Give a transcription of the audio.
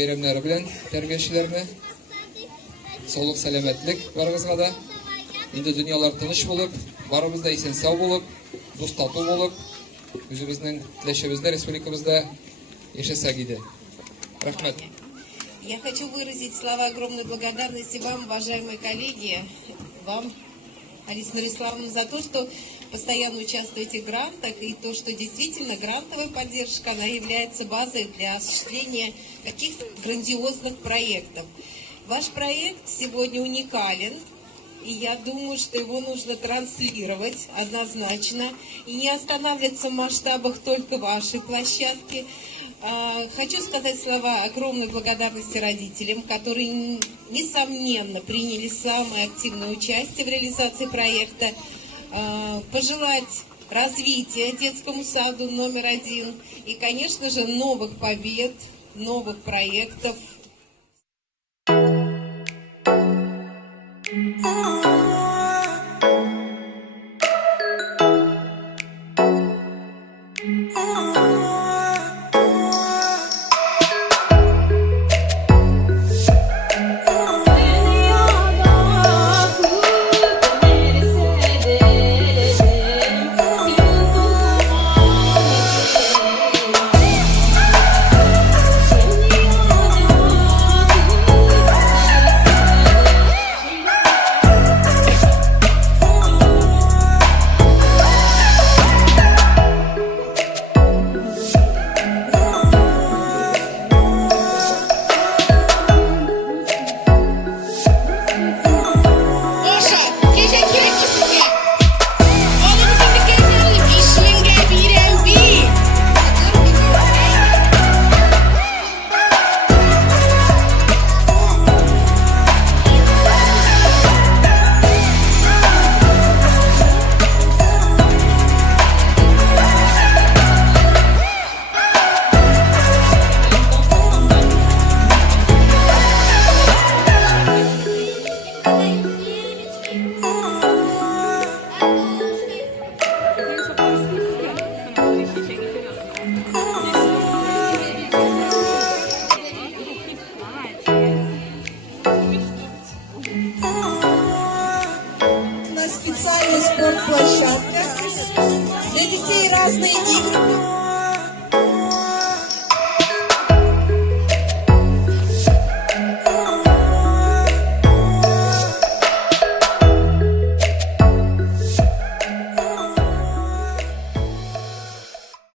бәйрәмнәре белән тәрбиячеләрне. Саулык, сәламәтлек барыгызга да. Инде дөньялар тыныч булып, барыбыз да исән-сау булып, дус тату булып, үзебезнең теләшебездә, республикабызда яшәсәк иде. Рәхмәт. Я хочу выразить слова огромной благодарности вам, уважаемые коллеги, вам, Алисе Нуриславовне, за то, что постоянно участвуете в грантах, и то, что действительно грантовая поддержка, она является базой для осуществления каких-то грандиозных проектов. Ваш проект сегодня уникален, и я думаю, что его нужно транслировать однозначно, и не останавливаться в масштабах только вашей площадки. Хочу сказать слова огромной благодарности родителям, которые, несомненно, приняли самое активное участие в реализации проекта. Пожелать развития детскому саду номер 1 и, конечно же, новых побед, новых проектов,